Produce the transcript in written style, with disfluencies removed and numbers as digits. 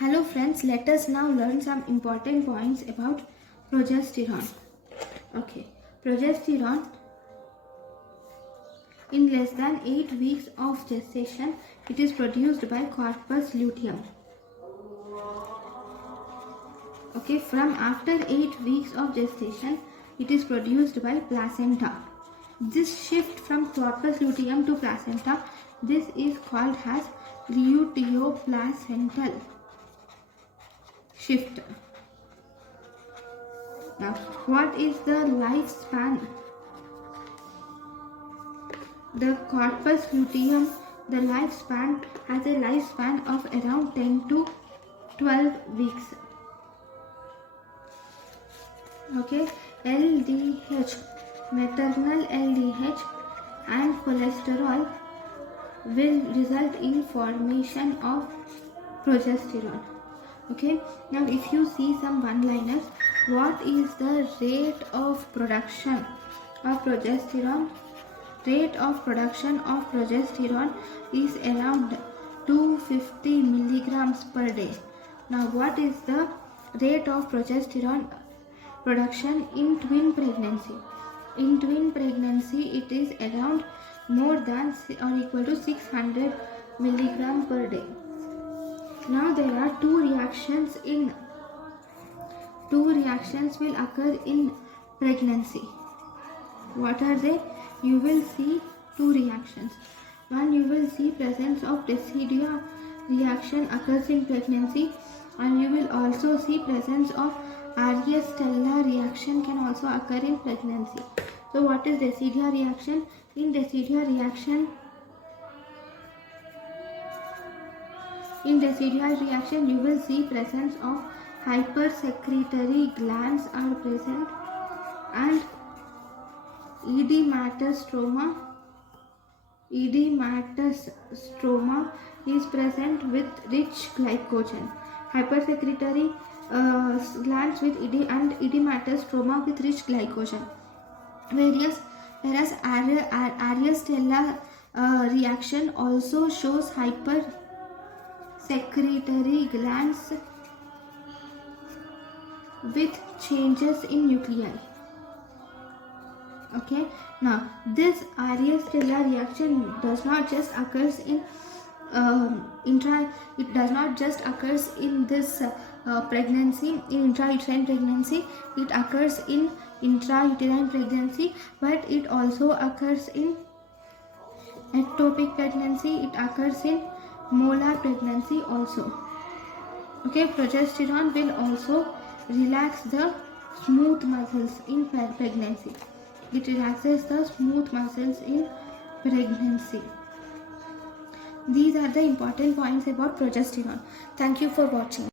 Hello friends, let us now learn some important points about progesterone. Okay, progesterone, in less than 8 weeks of gestation, it is produced by corpus luteum. Okay, from after 8 weeks of gestation, it is produced by placenta. This shift from corpus luteum to placenta, this is called as luteoplacental shift. Now, what is the lifespan? The corpus luteum, the lifespan has a lifespan of around 10 to 12 weeks. Okay, LDH, maternal LDH and cholesterol will result in formation of progesterone. Okay, now if you see some one-liners, what is the rate of production of progesterone? Rate of production of progesterone is around 250 milligrams per day. Now what is the rate of progesterone production in twin pregnancy? In twin pregnancy, it is around more than or equal to 600 milligram per day. Now there are two reactions will occur in pregnancy. What are they? You will see two reactions. One, you will see presence of deciduous reaction occurs in pregnancy, and you will also see presence of Arrest-Stella reaction can also occur in pregnancy. So what is deciduous reaction? In deciduous reaction, you will see presence of hypersecretory glands are present and edematous stroma is present with rich glycogen. Hypersecretory glands with edematous stroma with rich glycogen. Whereas Arrest-Stella reaction also shows hypersecretory glands with changes in nuclei. Okay, now this Arrest-Stella reaction does not just occurs in it does not just occurs in this pregnancy, in intrauterine pregnancy. It occurs in intrauterine pregnancy, but it also occurs in ectopic pregnancy. It occurs in molar pregnancy also. Okay, progesterone will also relax the smooth muscles in pregnancy. It relaxes the smooth muscles in pregnancy. These are the important points about progesterone. Thank you for watching.